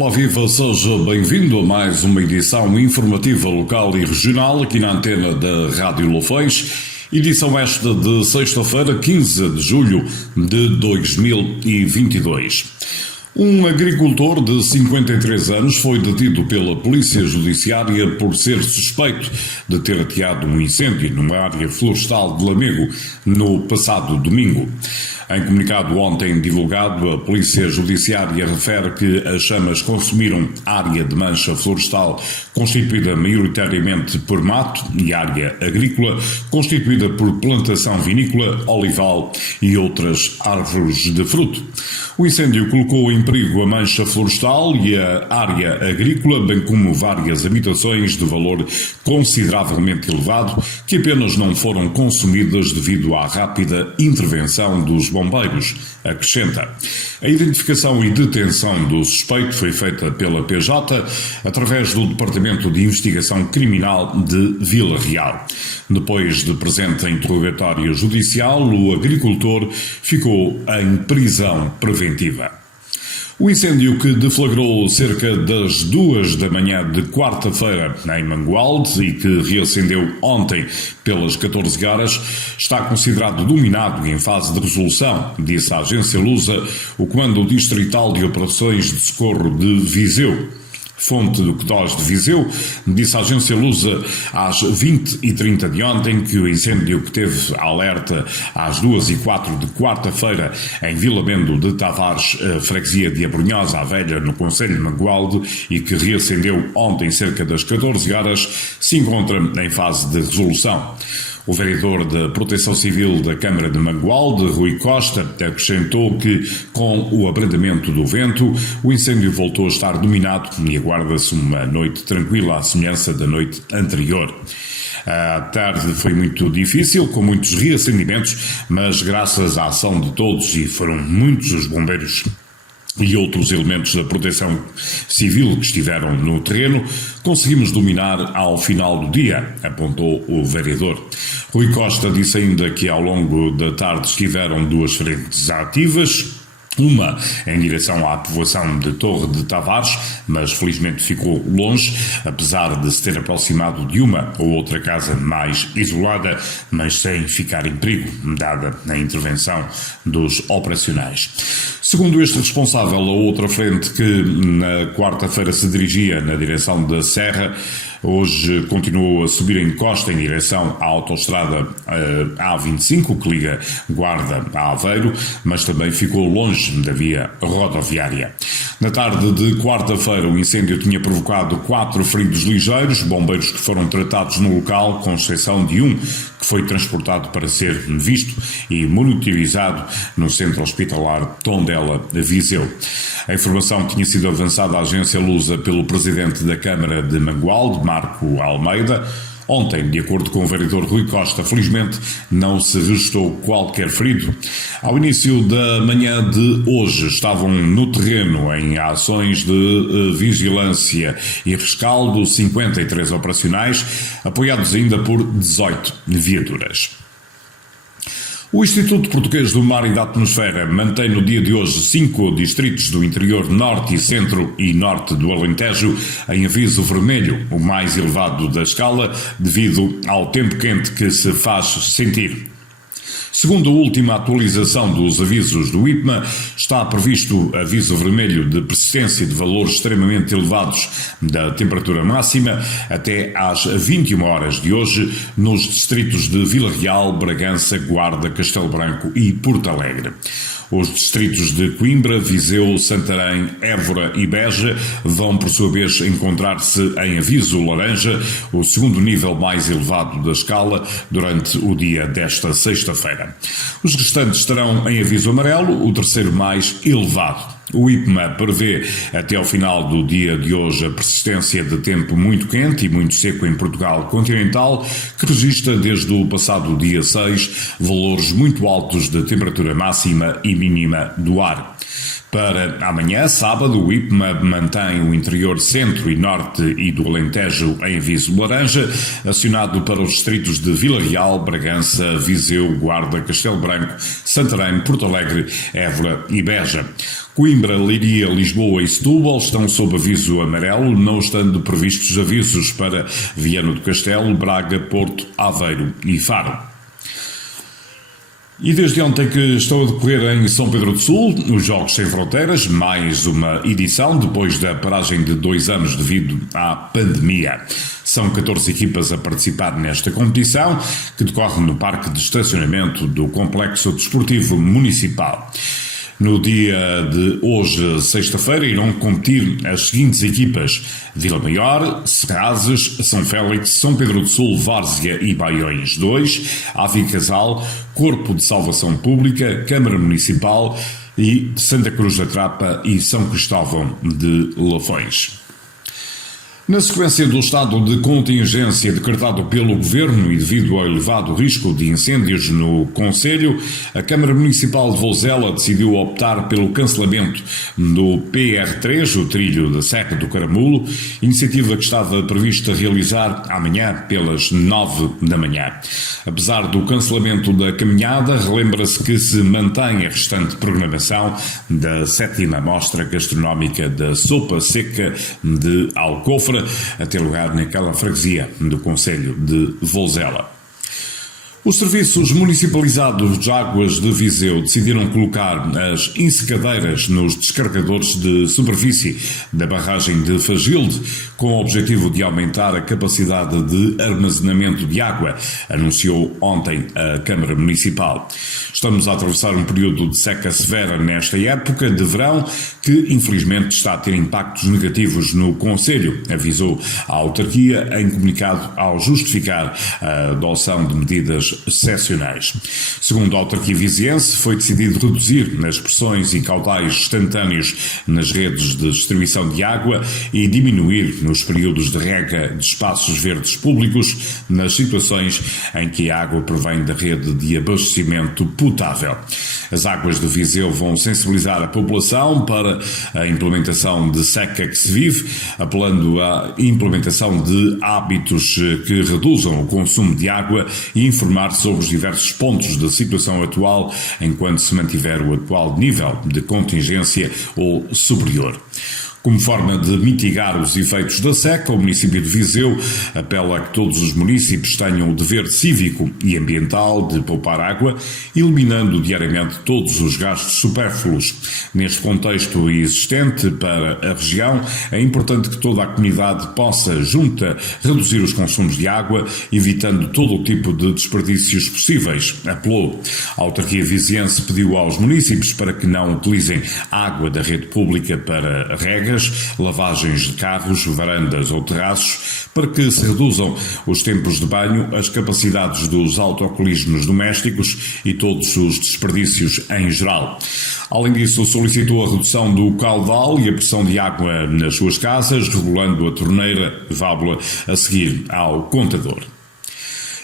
Olá, viva, seja bem-vindo a mais uma edição informativa local e regional aqui na antena da Rádio Lofões. Edição esta de sexta-feira, 15 de julho de 2022. Um agricultor de 53 anos foi detido pela Polícia Judiciária por ser suspeito de ter ateado um incêndio numa área florestal de Lamego no passado domingo. Em comunicado ontem divulgado, a Polícia Judiciária refere que as chamas consumiram área de mancha florestal constituída maioritariamente por mato e área agrícola constituída por plantação vinícola, olival e outras árvores de fruto. O incêndio colocou em perigo a mancha florestal e a área agrícola, bem como várias habitações de valor consideravelmente elevado que apenas não foram consumidas devido à rápida intervenção dos bombeiros, acrescenta. A identificação e detenção do suspeito foi feita pela PJ através do Departamento de Investigação Criminal de Vila Real. Depois de presente interrogatório judicial, o agricultor ficou em prisão preventiva. O incêndio que deflagrou cerca das 2 da manhã de quarta-feira em Mangualde e que reacendeu ontem pelas 14 horas está considerado dominado e em fase de resolução, disse a agência Lusa, o Comando Distrital de Operações de Socorro de Viseu. Fonte do CDOS de Viseu, disse a agência Lusa às 20h30 de ontem que o incêndio que teve alerta às 2h04 de quarta-feira em Vila Bendo de Tavares, freguesia de Abrunhosa, a Velha, no concelho de Mangualde, e que reacendeu ontem cerca das 14 horas, se encontra em fase de resolução. O vereador da Proteção Civil da Câmara de Mangualde, Rui Costa, acrescentou que, com o abrandamento do vento, o incêndio voltou a estar dominado e aguarda-se uma noite tranquila à semelhança da noite anterior. A tarde foi muito difícil, com muitos reacendimentos, mas graças à ação de todos, e foram muitos os bombeiros e outros elementos da proteção civil que estiveram no terreno, conseguimos dominar ao final do dia, apontou o vereador. Rui Costa disse ainda que ao longo da tarde estiveram 2 frentes ativas, uma em direção à povoação de Torre de Tavares, mas felizmente ficou longe, apesar de se ter aproximado de uma ou outra casa mais isolada, mas sem ficar em perigo, dada a intervenção dos operacionais. Segundo este responsável, a outra frente que na quarta-feira se dirigia na direção da Serra, hoje continuou a subir em costa em direção à autoestrada A25, que liga Guarda a Aveiro, mas também ficou longe da via rodoviária. Na tarde de quarta-feira, o incêndio tinha provocado 4 feridos ligeiros, bombeiros que foram tratados no local, com exceção de um que foi transportado para ser visto e monitorizado no centro hospitalar Tondela, Viseu. A informação tinha sido avançada à agência Lusa pelo presidente da Câmara de Mangualde, Marco Almeida. Ontem, de acordo com o vereador Rui Costa, felizmente não se registrou qualquer ferido. Ao início da manhã de hoje estavam no terreno em ações de vigilância e rescaldo 53 operacionais, apoiados ainda por 18 viaturas. O Instituto Português do Mar e da Atmosfera mantém no dia de hoje 5 distritos do interior norte e centro e norte do Alentejo em aviso vermelho, o mais elevado da escala, devido ao tempo quente que se faz sentir. Segundo a última atualização dos avisos do IPMA, está previsto aviso vermelho de persistência de valores extremamente elevados da temperatura máxima até às 21 horas de hoje nos distritos de Vila Real, Bragança, Guarda, Castelo Branco e Porto Alegre. Os distritos de Coimbra, Viseu, Santarém, Évora e Beja vão, por sua vez, encontrar-se em aviso laranja, o segundo nível mais elevado da escala, durante o dia desta sexta-feira. Os restantes estarão em aviso amarelo, o terceiro mais elevado. O IPMA prevê até ao final do dia de hoje a persistência de tempo muito quente e muito seco em Portugal continental, que registra desde o passado dia 6 valores muito altos de temperatura máxima e mínima do ar. Para amanhã, sábado, o IPMA mantém o interior centro e norte e do Alentejo em aviso laranja, acionado para os distritos de Vila Real, Bragança, Viseu, Guarda, Castelo Branco, Santarém, Porto Alegre, Évora e Beja. Coimbra, Leiria, Lisboa e Setúbal estão sob aviso amarelo, não estando previstos avisos para Viana do Castelo, Braga, Porto, Aveiro e Faro. E desde ontem que estão a decorrer em São Pedro do Sul os Jogos Sem Fronteiras, mais uma edição depois da paragem de 2 anos devido à pandemia. São 14 equipas a participar nesta competição, que decorre no Parque de Estacionamento do Complexo Desportivo Municipal. No dia de hoje, sexta-feira, irão competir as seguintes equipas: Vila Maior, Serrazes, São Félix, São Pedro do Sul, Várzea e Baiões 2, Ave e Casal, Corpo de Salvação Pública, Câmara Municipal e Santa Cruz da Trapa e São Cristóvão de Lafões. Na sequência do estado de contingência decretado pelo Governo e devido ao elevado risco de incêndios no concelho, a Câmara Municipal de Vozela decidiu optar pelo cancelamento do PR3, o trilho da Serra do Caramulo, iniciativa que estava prevista realizar amanhã pelas 9 da manhã. Apesar do cancelamento da caminhada, relembra-se que se mantém a restante programação da 7ª Mostra Gastronómica da Sopa Seca de Alcofra, a ter lugar naquela freguesia do concelho de Vozela. Os serviços municipalizados de águas de Viseu decidiram colocar as ensecadeiras nos descarregadores de superfície da barragem de Fagilde, com o objetivo de aumentar a capacidade de armazenamento de água, anunciou ontem a Câmara Municipal. Estamos a atravessar um período de seca severa nesta época de verão, que infelizmente está a ter impactos negativos no concelho, avisou a autarquia em comunicado ao justificar a adoção de medidas excepcionais. Segundo a autarquia viziense, foi decidido reduzir as pressões e caudais instantâneos nas redes de distribuição de água e diminuir nos períodos de rega de espaços verdes públicos nas situações em que a água provém da rede de abastecimento potável. As águas de Viseu vão sensibilizar a população para a implementação de seca que se vive, apelando à implementação de hábitos que reduzam o consumo de água e informar sobre os diversos pontos da situação atual enquanto se mantiver o atual nível de contingência ou superior. Como forma de mitigar os efeitos da seca, o município de Viseu apela a que todos os municípios tenham o dever cívico e ambiental de poupar água, eliminando diariamente todos os gastos supérfluos. Neste contexto existente para a região, é importante que toda a comunidade possa, junta, reduzir os consumos de água, evitando todo o tipo de desperdícios possíveis, apelou. A autarquia viziense pediu aos municípios para que não utilizem água da rede pública para regas, lavagens de carros, varandas ou terraços, para que se reduzam os tempos de banho, as capacidades dos autocolismos domésticos e todos os desperdícios em geral. Além disso, solicitou a redução do caudal e a pressão de água nas suas casas, regulando a torneira válvula a seguir ao contador.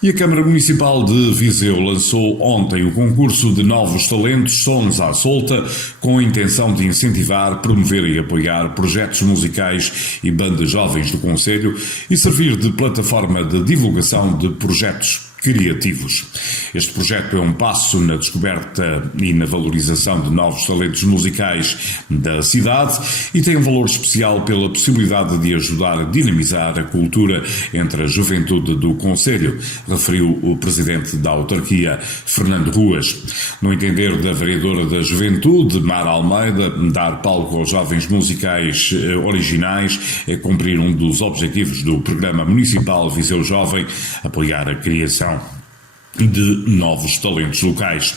E a Câmara Municipal de Viseu lançou ontem o concurso de novos talentos Sons à Solta, com a intenção de incentivar, promover e apoiar projetos musicais e bandas jovens do concelho e servir de plataforma de divulgação de projetos criativos. Este projeto é um passo na descoberta e na valorização de novos talentos musicais da cidade e tem um valor especial pela possibilidade de ajudar a dinamizar a cultura entre a juventude do concelho, referiu o presidente da autarquia, Fernando Ruas. No entender da vereadora da Juventude, Mara Almeida, dar palco aos jovens musicais originais é cumprir um dos objetivos do Programa Municipal Viseu Jovem, apoiar a criação de novos talentos locais.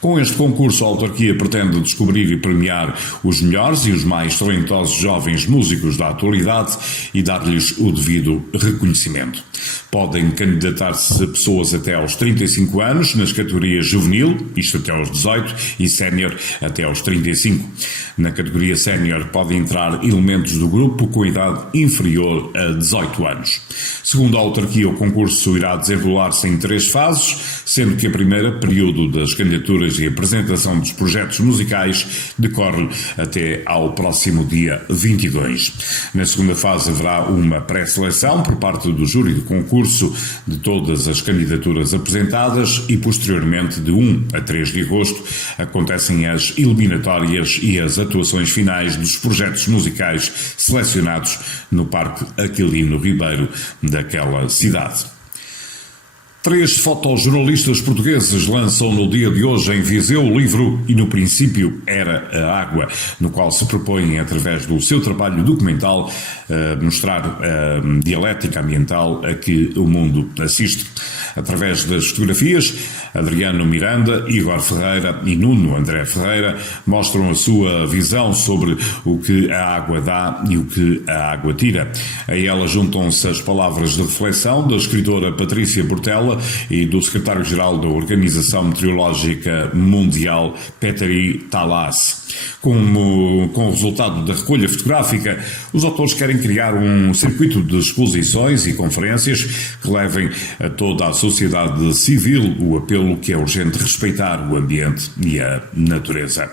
Com este concurso, a autarquia pretende descobrir e premiar os melhores e os mais talentosos jovens músicos da atualidade e dar-lhes o devido reconhecimento. Podem candidatar-se pessoas até aos 35 anos nas categorias juvenil, isto até aos 18, e sénior até aos 35. Na categoria sénior podem entrar elementos do grupo com idade inferior a 18 anos. Segundo a autarquia, o concurso irá desenrolar-se em 3 fases, sendo que a primeira, período das candidaturas candidaturas e apresentação dos projetos musicais decorre até ao próximo dia 22. Na segunda fase haverá uma pré-seleção por parte do júri do concurso de todas as candidaturas apresentadas e posteriormente de 1 a 3 de agosto acontecem as eliminatórias e as atuações finais dos projetos musicais selecionados no Parque Aquilino Ribeiro daquela cidade. 3 fotojornalistas portugueses lançam no dia de hoje em Viseu o livro E no Princípio Era a Água, no qual se propõem, através do seu trabalho documental, mostrar a dialética ambiental a que o mundo assiste. Através das fotografias, Adriano Miranda, Igor Ferreira e Nuno André Ferreira mostram a sua visão sobre o que a água dá e o que a água tira. A ela juntam-se as palavras de reflexão da escritora Patrícia Portela e do secretário-geral da Organização Meteorológica Mundial, Petteri Talas. Com o resultado da recolha fotográfica, os autores querem criar um circuito de exposições e conferências que levem a toda a sociedade civil o apelo que é urgente respeitar o ambiente e a natureza.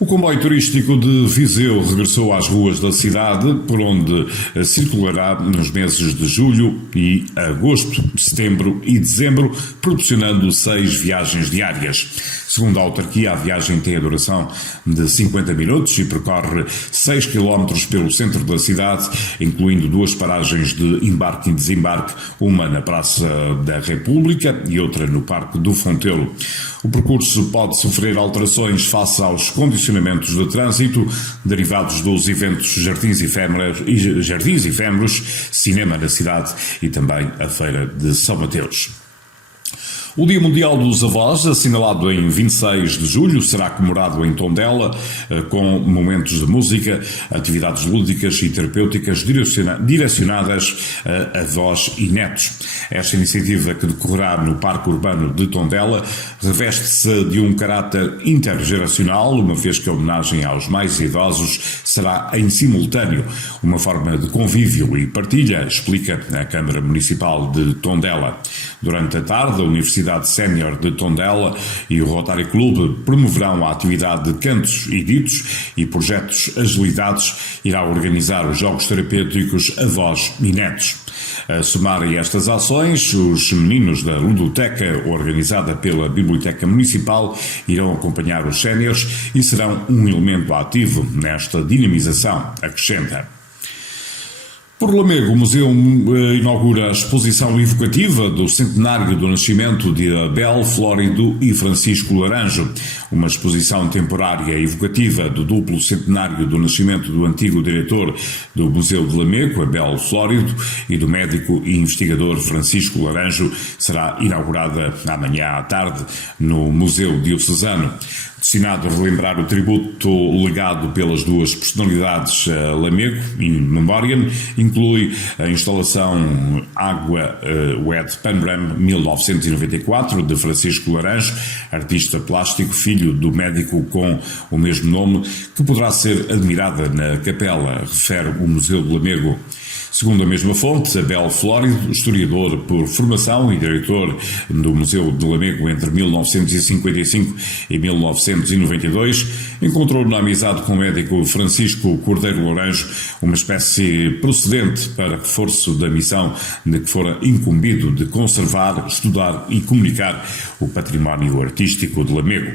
O comboio turístico de Viseu regressou às ruas da cidade, por onde circulará nos meses de julho e agosto, setembro e dezembro, proporcionando 6 viagens diárias. Segundo a autarquia, a viagem tem a duração de 50 minutos e percorre 6 km pelo centro da cidade, incluindo 2 paragens de embarque e desembarque, uma na Praça da República e outra no Parque do Fontelo. O percurso pode sofrer alterações face aos condicionamentos de trânsito derivados dos eventos Jardins Efêmeros, Cinema na Cidade e também a Feira de São Mateus. O Dia Mundial dos Avós, assinalado em 26 de julho, será comemorado em Tondela, com momentos de música, atividades lúdicas e terapêuticas direcionadas a avós e netos. Esta iniciativa, que decorrerá no Parque Urbano de Tondela, reveste-se de um caráter intergeracional, uma vez que a homenagem aos mais idosos será em simultâneo, uma forma de convívio e partilha, explica a Câmara Municipal de Tondela. Durante a tarde, a Universidade Sénior de Tondela e o Rotary Club promoverão a atividade de cantos e ditos e projetos Agilidades irá organizar os jogos terapêuticos Avós e Netos. A somar a estas ações, os meninos da Ludoteca, organizada pela Biblioteca Municipal, irão acompanhar os séniores e serão um elemento ativo nesta dinamização, acrescenta. Por Lamego, o museu inaugura a exposição evocativa do centenário do nascimento de Abel Flórido e Francisco Laranjo, uma exposição temporária evocativa do duplo centenário do nascimento do antigo diretor do Museu de Lamego, Abel Flórido, e do médico e investigador Francisco Laranjo, será inaugurada amanhã à tarde no Museu Diocesano. Destinado a relembrar o tributo legado pelas duas personalidades a Lamego, in memoriam, inclui a instalação Água Wet Panorama 1994, de Francisco Laranjo, artista plástico, filho do médico com o mesmo nome, que poderá ser admirada na capela, refere o Museu de Lamego. Segundo a mesma fonte, Abel Flórido, historiador por formação e diretor do Museu de Lamego entre 1955 e 1992, encontrou na amizade com o médico Francisco Cordeiro Laranjo uma espécie procedente para reforço da missão de que fora incumbido de conservar, estudar e comunicar o património artístico de Lamego.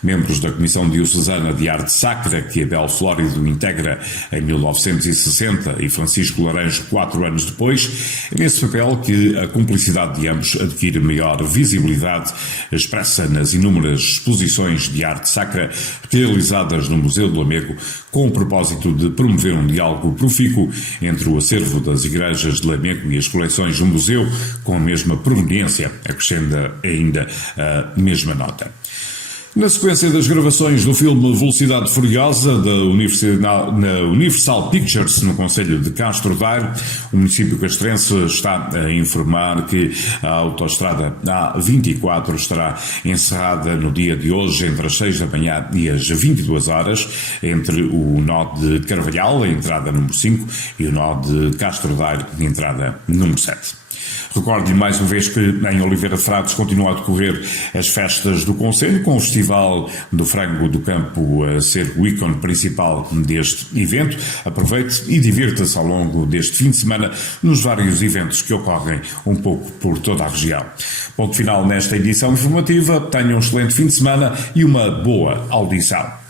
Membros da Comissão Diocesana de Arte Sacra, que Abel Flórido integra em 1960 e Francisco Laranjo 4 anos depois, é nesse papel que a cumplicidade de ambos adquire maior visibilidade, expressa nas inúmeras exposições de arte sacra realizadas no Museu de Lamego, com o propósito de promover um diálogo profícuo entre o acervo das igrejas de Lamego e as coleções do museu, com a mesma proveniência, acrescenta ainda a mesma nota. Na sequência das gravações do filme Velocidade Furiosa, na Universal Pictures, no concelho de Castro Daire, o município castrense está a informar que a autoestrada A24 estará encerrada no dia de hoje entre as 6 da manhã e as 22 horas, entre o nó de Carvalhal, a entrada número 5, e o nó de Castro Daire, a entrada número 7. Recordo-lhe mais uma vez que em Oliveira de Frades continua a decorrer as festas do Conselho, com o Festival do Frango do Campo a ser o ícone principal deste evento. Aproveite e divirta-se ao longo deste fim de semana nos vários eventos que ocorrem um pouco por toda a região. Ponto final nesta edição informativa. Tenham um excelente fim de semana e uma boa audição.